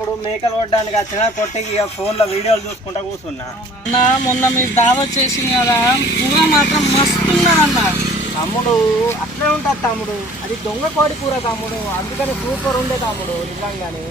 తమ్ముడు మేకలు కొట్టడానికి వచ్చిన కొట్టి ఫోన్లో వీడియోలు చూసుకుంటా కూర్చున్నా అన్న మొన్న మీరు దావత్ చేసింది కదా కూర మాత్రం మస్తున్నదన్న. తమ్ముడు అట్లే ఉంటుంది తమ్ముడు, అది దొంగ కోడి కూర తమ్ముడు, అందుకని సూపర్ ఉండే తమ్ముడు నిజంగానే.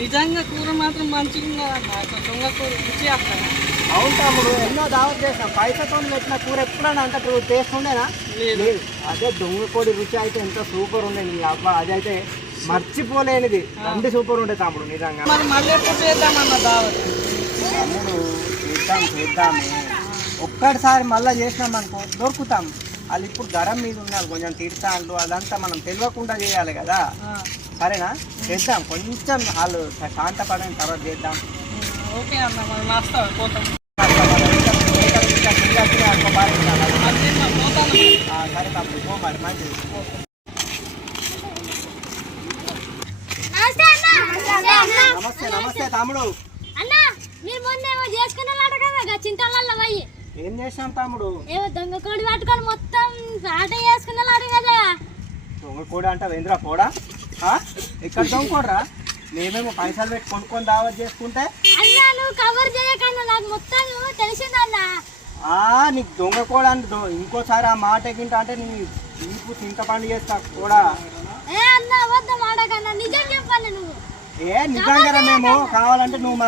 నిజంగా కూర మాత్రం మంచిగా ఉన్నదన్న, అట్లా దొంగ కూర రుచి వస్తాను. అవును తమ్ముడు, ఎన్నో దావత్ చేసాం, పైసతో పెట్టిన కూర ఎప్పుడైనా అంత టేస్ట్ ఉండేనా? లేదు. అదే దొంగ కోడి రుచి అయితే ఎంత సూపర్ ఉండేది అబ్బా, అదైతే మర్చిపోలేనిది, రండి సూపర్ ఉండే తమ్ముడు నిజంగా. మరి మళ్ళీ ఎప్పుడు చేద్దామన్న దావత్? తమ్ముడు చేద్దామే, ఒక్కసారి మళ్ళీ చేసినాం అనుకో దొరుకుతాం. వాళ్ళు ఇప్పుడు గరం మీద ఉన్నారు, కొంచెం తిడతాండ్రు, అదంతా మనం తెలియకుండా చేయాలి కదా. సరేనా, చేద్దాం, కొంచెం వాళ్ళు శాంతపడిన తర్వాత చేద్దాం. ఓకే అన్న, మరి మస్తా పోతాం. సరే తమ్ముడు, పో మరి, మంచిది. నమస్తే నమస్తే తమ్ముడు. అన్న మీరు మొన్న ఏమో చేసుకున్నారట కదా చింతలలో పోయి. ఏం చేసాం తమ్ముడు? ఏమో దొంగ కోడి పట్టుకొని మొత్తం ఆట చేసుకున్నాడు కదా. దొంగ కోడి అంటే వేంద్రా పోడా? ఇక్కడ దొంగ కోడరా? మేమేమో పైసలు పెట్టి కొనుక్కొని దావత్ చేసుకుంటే అన్నా నువ్వు కవర్ చేయకన్నా నాకు మొత్తం తెలిసిందన్నా. నీకు దొంగ కోడ అంటే ఇంకోసారి ఆ మాట గింట అంటే నీ నీకు చింతపండు చేస్తా కూడా. ఏ అన్న వద్ద మాట కన్నా నిజం చెప్పాలి నువ్వు. నిజంగా మేము కావాలంటే నువ్వు మా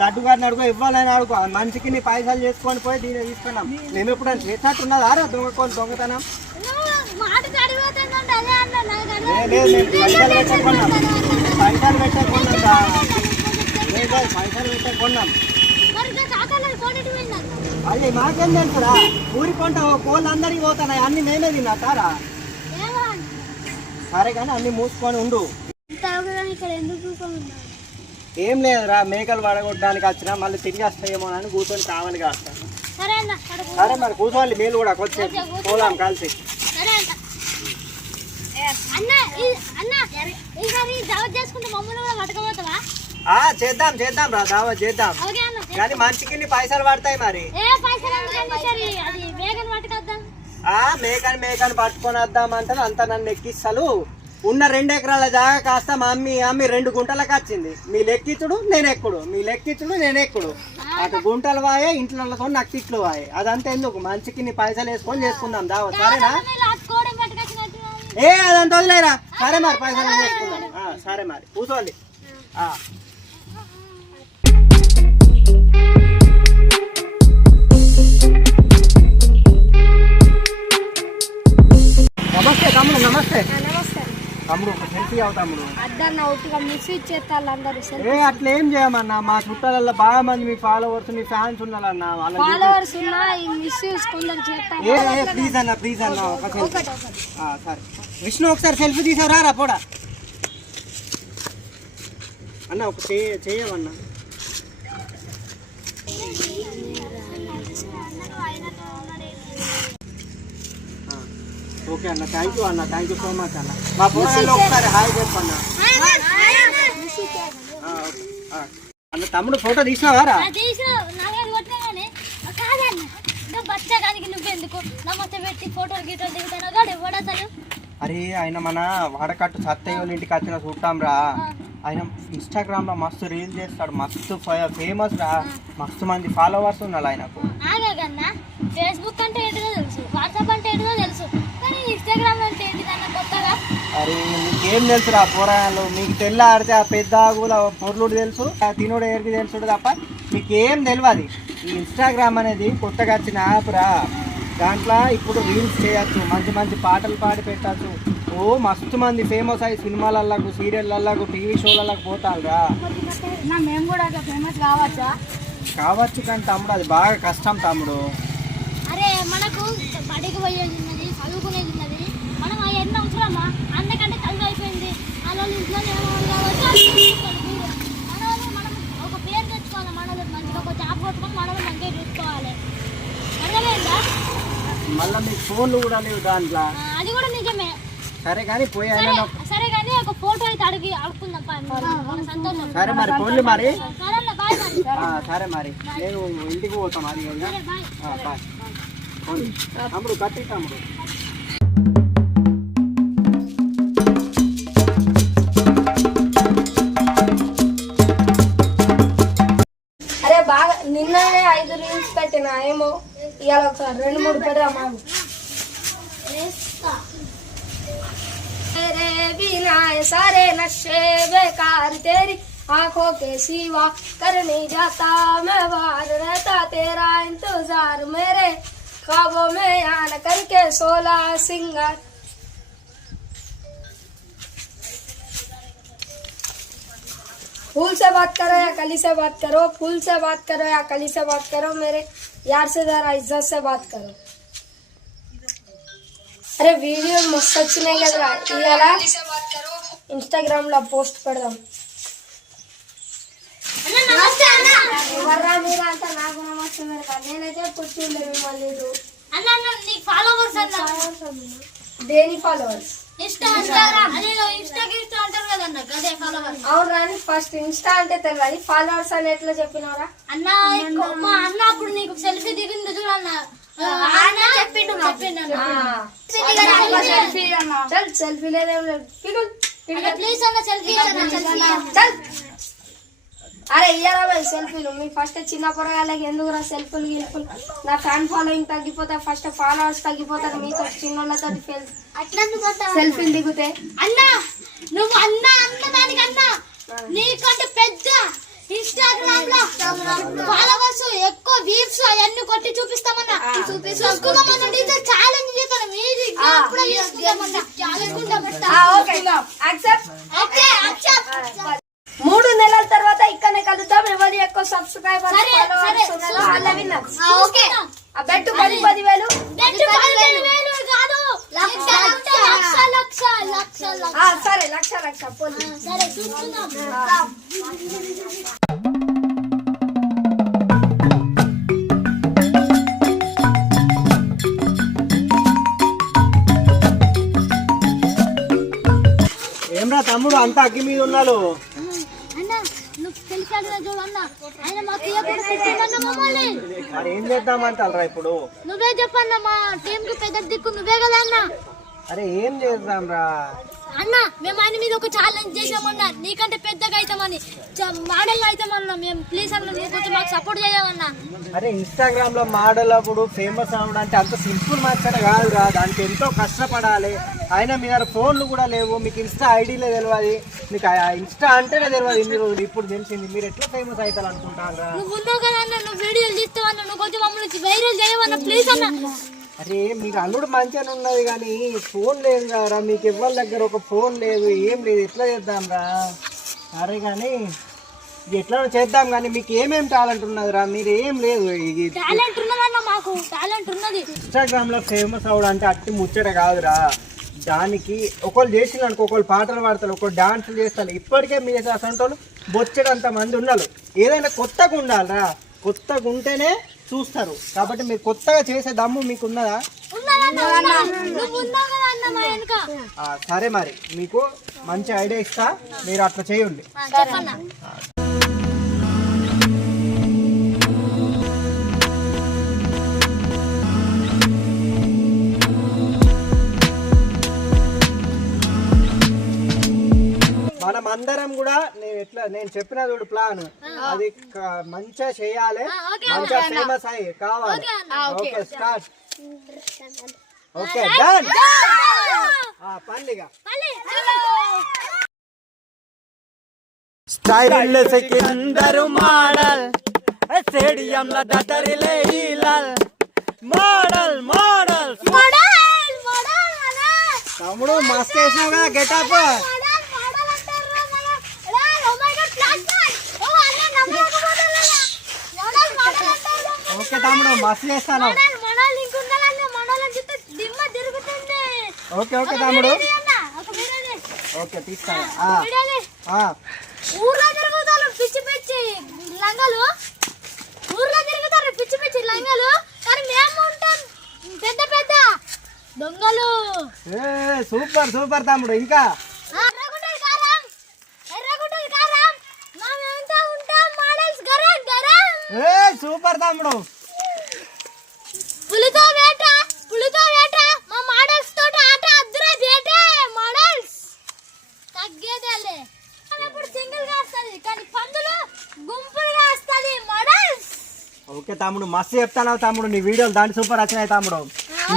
లడ్డు గారిని అడుగు, ఇవ్వాలని అడుగు, మంచికి నీ పైసలు చేసుకొని పోయి దీన్ని తీసుకున్నాం. మేము ఎప్పుడైనా చేసినట్టున్నదా రా దొంగతనం? లేదు, పైసలు పెట్టకున్నాం, పైసలు పెట్టకున్నాం. అది మాకేం తెలుసురా, ఊరి పంట కోళ్ళు అందరికి పోతున్నాయి, అన్ని మేమే తిన్నారా? సరే కానీ అన్ని మూసుకొని ఉండు. ఏం లేదురా, మేకలు పడగొట్టడానికి వచ్చినా మళ్ళీ తిరిగి వస్తాయేమో అని కూర్చొని కావాలి కాస్తాను. సరే మరి కూర్చోవాలి, మీరు కూడా వచ్చి పోదాం కలిసి. చేద్దాం రా, దావత్ చేద్దాం, కానీ మంచికి పైసలు పడతాయి మరి. మేకని పట్టుకొని వద్దాం అంటే అంత నన్ను ఎక్కిస్తాలు. ఉన్న 2 ఎకరాల జాగా కాస్త మా అమ్మి 2 గుంటలకు వచ్చింది. మీ లెక్కించుడు నేను ఎక్కుడు, మీ లెక్కించుడు నేను ఎక్కుడు, అటు గుంటలు వాయే ఇంట్లో నాకు తిట్లు వాయే. అదంతా ఎందుకు, మంచికి నీ పైసలు వేసుకొని చేసుకుందాం దావ. సరేనా? అదంతా వదిలేరా. సరే మరి పైసలు చేసుకుందాం. సరే మరి కూర్చోండి. నమస్తే తమ్ముడు. నమస్తే తమ్ముడు, ఒక సెల్ఫీ అవుతాముడు. అట్లా ఏం చేయమన్నా, మా చుట్టాలలో బాగా మంది మీ ఫాలోవర్స్ మీ ఫ్యాన్స్ ఉన్నారన్నా. ప్లీజ్ అన్న ఒక సెల్ఫీ. సరే విష్ణు, ఒకసారి సెల్ఫీ తీసారా పోడా అన్న, ఒక చేయమన్నా. ఓకే అన్న, థ్యాంక్ యూ అన్న, థ్యాంక్ యూ సో మచ్ అన్న. మా ఫోన్లో ఒకసారి హాయ్ చెప్పన్నా. అన్న తమ్ముడు ఫోటో తీసినావారా? అరే ఆయన మన వాడకట్టు సత్తయ్య వాళ్ళ ఇంటికి వచ్చిన చూస్తాం రా. ఆయన ఇన్స్టాగ్రామ్ లో మస్తు రీల్ చేస్తాడు, మస్తు ఫేమస్ రా, మస్తు మంది ఫాలోవర్స్ ఉన్నారు ఆయనకు. ఫేస్బుక్ అంటే ఏంటిదో తెలుసు, వాట్సాప్ అంటే ఏంటిదో తెలుసు, కానీ ఇన్స్టాగ్రామ్ అంటే ఏంటిదన్న కొత్తగా. అరే మీకేం తెలుసురా పోరాయాలు, మీకు తెల్లాడితే ఆ పెద్ద ఆగుల పొర్లుడు తెలుసు, తినుడు ఎరికి తెలుసుడు తప్ప మీకేం తెలియదు. ఈ ఇన్స్టాగ్రామ్ అనేది కొత్తగా వచ్చిన యాప్ రా. దాంట్లో ఇప్పుడు రీల్స్ చేయొచ్చు, మంచి మంచి పాటలు పాడి పెట్టచ్చు. మస్తు మంది ఫేమస్ అయ్యి సినిమాలకు, సీరియళ్ళకు, టీవీ షోలకు పోతారు రా. మేము కూడా ఫేమస్ కావచ్చా? కావచ్చు, కానీ తమ్ముడు అది బాగా కష్టం తమ్ముడు. అరే మనకు బడికి పోయేది ఉన్నది, చదువుకునేది ఉన్నది, మనం ఎన్ని అవసరమా? అందుకంటే చదువు అయిపోయింది, వాళ్ళ ఇంట్లో మనం ఒక పేరు తెచ్చుకోవాలి, మనలో మంచిగా ఒక జాబ్ కొట్టుకొని మనలో మంచిగా చూసుకోవాలి. అర్థమైందా? మళ్ళీ మీకు ఫోన్లు కూడా లేవు దాంట్లో. అది కూడా నిజమే. సరే కానీ పోయి సరే కానీ ఒక ఫోటో అయితే అడుక్కుందాం. సరే మరి ఫోన్లు మరి. సరే మరి నేను ఇంటికి పోతాం. అది తమ్ముడు కట్టి తమ్ముడు. 5 రీల్స్ పెట్టినా ఏమో ఇవాళ ఒకసారి 2-3 పెడదాం మాకు. तेरे बिना सारे नशे बेकार तेरी आंखों के सिवा कर नहीं जाता मैं बाहर रहता तेरा इंतजार मेरे ख्वाबों में आन करके 16 सिंगार. फूल से बात करो या कली से बात करो, फूल से बात करो या कली से बात करो, मेरे यार से जरा इज्जत से बात करो. अरे वीडियो मस्त వచ్చినాయి కదరా ఇయాల ఇన్స్టాగ్రామ్ లో పోస్ట్ పెడదాం. ఎవర్రా మీరు అంతా నాకు నమస్తే పెడతా నేనైతే కూర్చుండేది మళ్ళీ అన్న నీకు ఫాలోవర్స్ అన్న దేని ఫాలోవర్స్ ఇన్స్టాగ్రామ్ అదే ఇన్స్టా అంటారు కదన్న అదే ఫాలోవర్స్. అవును రాని ఫస్ట్ ఇన్స్టా అంటే తెలియదు ఫాలోవర్స్ అని ఎట్లా చెప్పినవరా అన్న మా అన్న అప్పుడు నీకు సెల్ఫీ దిగింది చూడన్న అన్న చెప్పిండు చల్ సెల్ఫీ లేదేం లేదు ప్లీజ్ అన్న సెల్ఫీ చల్. అరే ఇయ్యారా బాయ్ సెల్ఫీలు మీ ఫస్ట్ చిన్న పొరగాళ్ళకి ఎందుకురా సెల్ఫీలు గిల్ఫీలు నా ఫ్యాన్ ఫాలోయింగ్ తగ్గిపోతాయి ఫస్ట్ ఫాలోవర్స్ తగ్గిపోతారు మీతో చిన్నోళ్ళతో అట్లా సెల్ఫీలు దిగుతే. అన్న నువ్వు అన్న దానికి అన్న నీకంటే పెద్ద ఇన్స్టాగ్రామ్ లో ఫాలోవర్స్ ఎక్కువ వ్యూస్ అవన్నీ కొట్టి చూపిస్తామన్నా చూసుకుందామన్నా నీతో ఛాలెంజ్ చేస్తాను మీరు అప్పుడు చేసుకుందామన్నా. 3 నెలల తర్వాత ఇక్కడనే కలుద్దాం. ఎవరి ఎక్కువ సబ్స్క్రైబర్స్ బెట్టు 10,000 సరే లక్ష పోనీ. సరే చూసుకుందాం. ఏమ్రా తమ్ముడు అంతా అగ్గి మీద ఉన్నాడు. అన్న నువ్వు తెలిసాడు చూడు అన్న ఆయన మా తీయకుండా మమ్మల్ని మరి ఏం చేద్దామంటారా ఇప్పుడు? నువ్వే చెప్పన్న మా టీం కు పెద్ద దిక్కు నువ్వే కదా అన్న. అరే ఏం చేద్దాం రా అన్న మేము ఆయన మీద ఒక ఛాలెంజ్ చేసామన్నా నీకంటే పెద్దగా అవుతామని మోడల్ అవుతామన్నా మేము ప్లీజ్ అన్న నువ్వు కొంచెం మాకు సపోర్ట్ చేయమన్నా. అరే ఇన్స్టాగ్రామ్ లో మోడల్ అప్పుడు ఫేమస్ అవ్వడం అంటే అంత సింపుల్ మాత్రం కాదు రా దానికి ఎంతో కష్టపడాలి. అయినా మీ దగ్గర ఫోన్లు కూడా లేవు మీకు ఇన్స్టా ఐడీలే తెలియదు మీకు ఇన్స్టా అంటేనే తెలియదు ఇన్ని రోజులు ఇప్పుడు తెలిసింది మీరు ఎట్లా ఫేమస్ అవుతారు అనుకుంటారా? నువ్వు ఉన్నావు కదా అన్న నువ్వు వీడియోలు తీస్తావన్నా నువ్వు కొంచెం మమ్మల్ని వైరల్ చేయమన్నా ప్లీజ్ అన్న. అరే మీకు అల్లుడు మంచిగానే ఉన్నది కానీ ఫోన్ లేదు కదరా మీకు ఎవరి దగ్గర ఒక ఫోన్ లేదు ఏం లేదు ఎట్లా చేద్దాం రా? సరే కానీ ఎట్లా చేద్దాం కానీ మీకు ఏమేమి టాలెంట్ ఉన్నది రా? మీరు ఏం లేదు టాలెంట్ ఉన్నదన్న మాకు టాలెంట్ ఉన్నది. ఇన్స్టాగ్రామ్ లో ఫేమస్ అవడం అంటే అట్టి ముచ్చట కాదురా. దానికి ఒకళ్ళు చేసిన అనుకో ఒకళ్ళు పాటలు పాడతారు ఒకళ్ళు డాన్సులు చేస్తారు. ఇప్పటికే మీరు అసలు బొచ్చడంత మంది ఉన్నారు. ఏదైనా కొత్తగా ఉండాలిరా కొత్తగా ఉంటేనే చూస్తారు. కాబట్టి మీరు కొత్తగా చేసే దమ్ము మీకు ఉన్నదా? సరే మరి మీకు మంచి ఐడియా ఇస్తా మీరు అట్లా చేయండి. మనం అందరం కూడా నేను చెప్పిన చూడు ప్లాన్ అది మంచిగా చేయాలి మంచిగా ఫేమస్ అయ్యి కావాలి. Okay start. Okay done. పండిగా స్టైల్ సికిందరు మోడల్ స్టేడియంలో దతరిలే ఈలల్ మోడల్ మోడల్ తమ్ముడు మస్తు వేసినావు కదా గెటప్. ఓకే తమ్ముడు మస్తు చేస్తాను. ఓకే ఓకే తమ్ముడు ఓకే తీస్తాను. ఊర్లో తిరుగుతారు పిచ్చి పిచ్చి లంగలు ఊర్లో తిరుగుతారు పిచ్చి పిచ్చి లంగలు కానీ మేము ఉంటాం పెద్ద పెద్ద దొంగలు. సూపర్ సూపర్ తమ్ముడు. ఇంకా సూపర్ తమ్ముడు. పులితో వేట మా మోడల్స్ తోటి ఆట అద్దరే వేట మోడల్స్ తగ్గేదేలే. ఇప్పుడు సింగిల్ గా వస్తది కానీ పందులు గుంపులుగా వస్తది మోడల్స్. ఓకే తమ్ముడు మస్తు చెప్తాను తమ్ముడు, నీ వీడియోలు దాంట్లో సూపర్ వచ్చినాయి తమ్ముడు.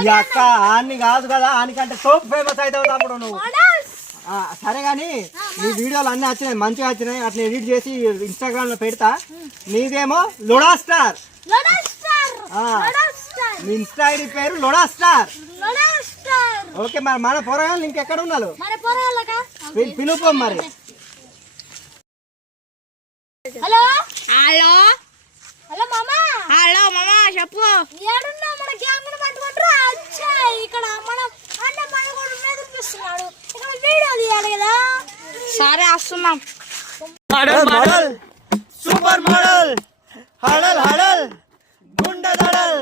ఈ అక్క ఆన్ని కాదు కదా, ఆనికంటే సోప్ ఫేమస్ అవుతావు తమ్ముడు నువ్వు. సరే కానీ నీ వీడియోలు అన్నీ వచ్చినాయి, మంచిగా వచ్చినాయి. అట్లా ఎడిట్ చేసి ఇన్స్టాగ్రామ్ లో పెడతా. నీదేమో లోడా స్టార్, మీ ఇన్స్టా ఐడి పేరు లోడా స్టార్. ఓకే మరి మన పోరగాళ్ళు ఇంకెక్కడ ఉన్నారు పిలుపు మరి. హలో హలో హలో మామా. హలో మామా చెప్పు. ఏడున్నా మన గ్యాంగ్ ను పట్టుకుంటారా? అచ్చా ఇక్కడ మనం అంటే మన కూడా చూపిస్తున్నాడు, ఇక్కడ వీడియో తీయాలి కదా. సరే వస్తున్నాం. మోడల్ సూపర్ మోడల్ హడల్ హడల్ గుండె దడల్.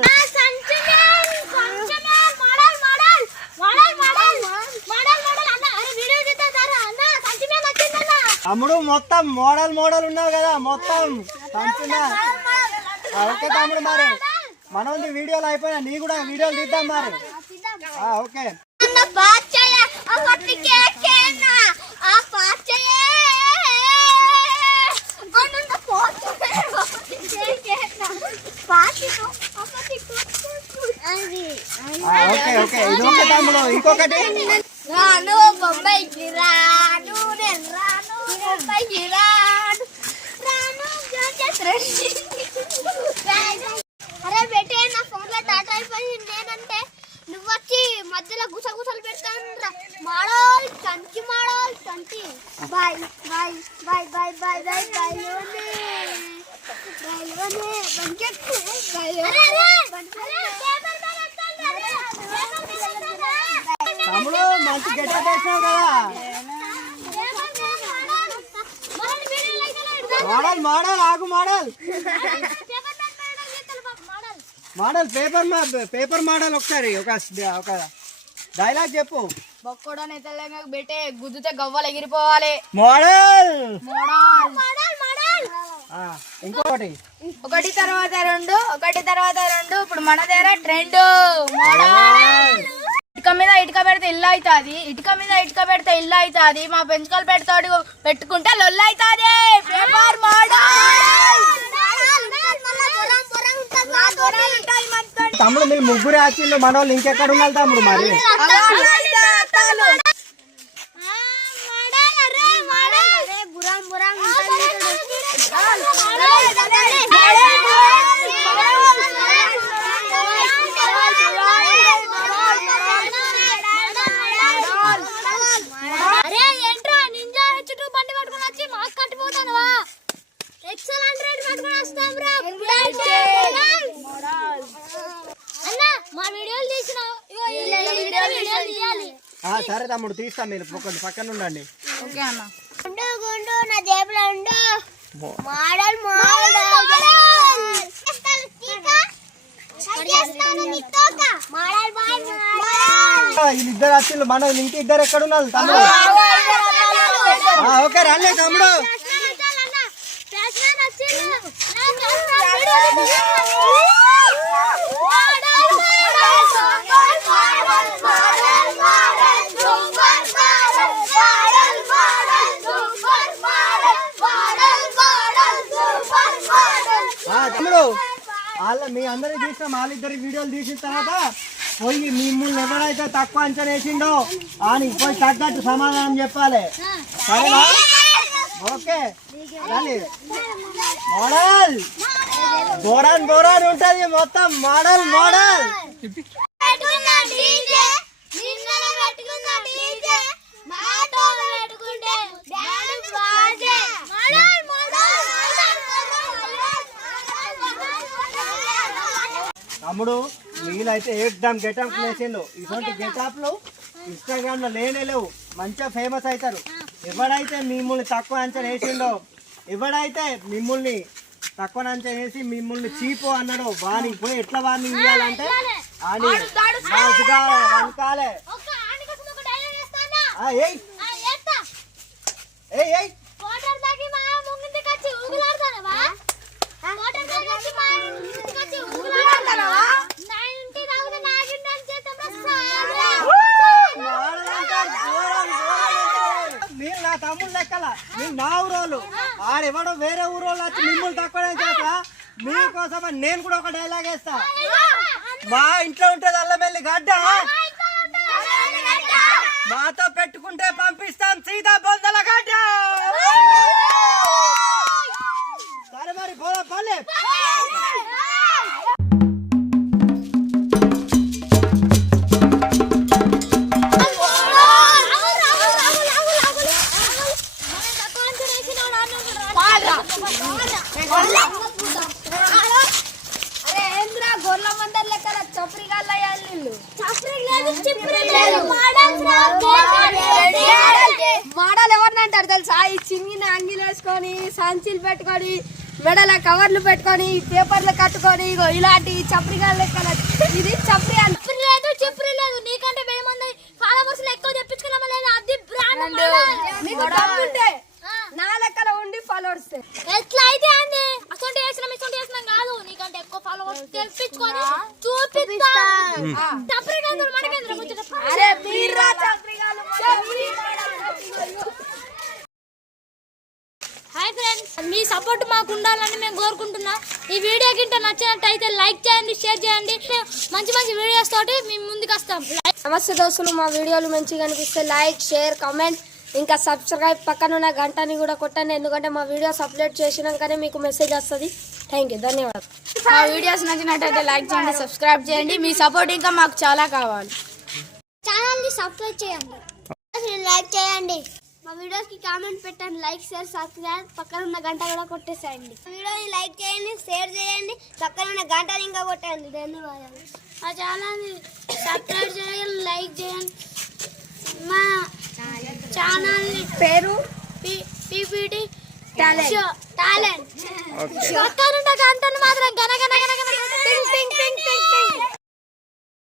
తమ్ముడు మొత్తం మోడల్ మోడల్ ఉన్నావు కదా మొత్తం సంచునా. ఓకే తమ్ముడు మరి మనం వీడియోలు అయిపోయినా నీ కూడా వీడియోలు తీద్దాం మరి. ఓకే ఓకే ఓకే ఇది ఓకే తమ్ముడు. ఇంకొకటి రాను బొంబాయికి రాను, నేను రాను బొంబాయికి రాను, రాను. అరే బెటే నా ఫోన్ లో డాటా అయిపోయింది. నేనంటే నువ్వు వచ్చి మధ్యలో గుసగుసలు పెడతాను. మోడల్ కంటి మోడల్ కంటి. Boy boy boy boy boy boy boy లోనే బాయ్ లోనే బంకెట్ బాయ్ తమ్ముడు మంచి గెటప్ వేసినావు కదా. మోడల్ మోడల్ ఆగు మోడల్ మోడల్ పేపర్ మోడల్ ఒకసారి ఒక డైలాగ్ చెప్పు. బొక్కడని తెలంగాణ బెట్టే గుద్దుతే గవ్వలు ఎగిరిపోవాలి. మోడల్ ఇంకొకటి ఒకటి తర్వాత రెండు, ఒకటి తర్వాత రెండు. ఇప్పుడు మన దగ్గర ట్రెండ్ మోడల్. ఇటుక మీద ఇటుక పెడితే ఇల్లు అవుతుంది, ఇటుక మీద ఇటుక పెడితే ఇల్లు అవుతుంది. మా పెంచుకలు పెడతాడు పెట్టుకుంటే లొల్లు అవుతుంది. Paper model. తమ్ముడు మీరు ముగ్గురు యాక్చువల్ మన వాళ్ళు ఇంకెక్కడ ఉన్నారు తమ్ముడు మరి. అరే ఏంట్రా నింజా హెచ్2 బండి పట్టుకొని వచ్చి మాకు కట్టిపోతానువా? ఎక్సలెంట్ రేట్ పట్టుకొని వస్తాం రా. అన్న మా వీడియోలు తీసిన వీడియోలు తీయాలి. సరే తమ్ముడు తీస్తాం, మీరు పక్కన ఉండండి. ఓకే అన్న. గుండు గుండు నా జేబులో ఉండు. మోడల్ మోడల్ వీళ్ళిద్దరు వచ్చిండ్రు, మన ఇంటి ఇద్దరు ఎక్కడ ఉన్నారు తమ్ముడు? ఓకే రండి తమ్ముడు. తమ్ముడు మీ అందరికి తీసిన వాళ్ళిద్దరి వీడియోలు తీసిన తర్వాత పోయి మిమ్మల్ని ఎవరైతే తక్కువ అంచనా వేసిండో అని పోయి తగ్గట్టు సమాధానం చెప్పాలి, సరేనా? ఓకే రండి. మోడల్ బోరాన్ బోరాన్ ఉంటది మొత్తం మోడల్ మోడల్. తమ్ముడు వీళ్ళైతే ఏకదమ్ గెటప్ వేసిండు. ఇటువంటి గెటప్లు ఇన్స్టాగ్రామ్ లో లేనే లేవు, మంచిగా ఫేమస్ అవుతారు. ఎవడైతే మిమ్మల్ని తక్కువ అంచనా వేసిండో, ఎవడైతే మిమ్మల్ని తక్కువ అంచనా వేసి మిమ్మల్ని చీపు అన్నాడో వానికి పోయి ఎట్లా వాడిని ఇవ్వాలంటే అని అనుకాలే. మీరు నా తమ్ముడు లెక్కల మీరు నా ఊరోళ్ళు, ఆడెవడో వేరే ఊరోళ్ళు వచ్చి మిమ్మల్ని తక్కువ చేస్తా మీకోసం నేను కూడా ఒక డైలాగ్ వేస్తా. మా ఇంట్లో ఉంటది అల్లమెల్లి గడ్డ, మాతో పెట్టుకుంటే పంపిస్తాం సీతా బొందల గడ్డ. సరే మరి పోదాం పల్లె. అరే ఏంద్రా గొర్రెల మందర్ లెక్కల చప్రి గల్లయ్యాళ్ళు మోడల్ ఎవరిని అంటారు తెలుసా? ఈ చిన్న అంగిలు వేసుకొని సంచిలు పెట్టుకొని మెడల కవర్లు పెట్టుకొని పేపర్లు కట్టుకొని ఇగో ఇలాంటి చప్రి గల్ల లెక్కల ఇది చప్రి చెప్పు లేదు నీకంటే వేయమంది ఫాలోవర్స్ ఎక్కువ తెప్పించుకున్నామా లేదా? అది బ్రాండ్ నీకు దమ్ముంటే నా లెక్కల ఉండి ఫాలోవర్స్ ఎట్లా అయితే అండి అసలు చేసినాం ఇసొంటి చేసినాం కాదు, నీకంటే ఎక్కువ ఫాలోవర్స్ తెప్పించుకొని చూపిస్తాం. చప్రి కాదు మనకేంద్ర ముచ్చట. అరే మీరా చప్రి గల్ల హాయ్ ఫ్రెండ్స్, మీ సపోర్ట్ మాకు ఉండాలని మేము కోరుకుంటున్నాం. ఈ వీడియో కింద నచ్చినట్టయితే లైక్ చేయండి, షేర్ చేయండి. మంచి మంచి వీడియోస్ తోటి మేము ముందుకు వస్తాం. నమస్తే దోస్తులు, మా వీడియోలు మంచిగా అనిపిస్తే లైక్ షేర్ కామెంట్ ఇంకా సబ్స్క్రైబ్ పక్కన ఉన్న గంటని కూడా కొట్టండి, ఎందుకంటే మా వీడియోస్ అప్లోడ్ చేసినాకనే మీకు మెసేజ్ వస్తుంది. థ్యాంక్ యూ, ధన్యవాదాలు. మా వీడియోస్ నచ్చినట్టయితే లైక్ చేయండి, సబ్స్క్రైబ్ చేయండి. మీ సపోర్ట్ ఇంకా మాకు చాలా కావాలి. ఛానల్ ని సబ్స్క్రైబ్ చేయండి, లైక్ చేయండి, మా వీడియోస్ కి కామెంట్ పెట్టండి, లైక్ షేర్ సబ్స్క్రైబ్ పక్కన ఉన్న గంట కూడా కొట్టేసేయండి. వీడియోని లైక్ చేయండి, షేర్ చేయండి, పక్కన ఉన్న గంటని ఇంకా కొట్టండి. ధన్యవాదాలు. మా ఛానల్ ని సబ్స్క్రైబ్ చేయండి, లైక్ చేయండి. మా ఛానల్ ని పేరు పీపీటీ టాలెంట్. పక్కన ఉన్న గంటను మాత్రం గన గన గన గన టింగ్ టింగ్ టింగ్ టింగ్ టింగ్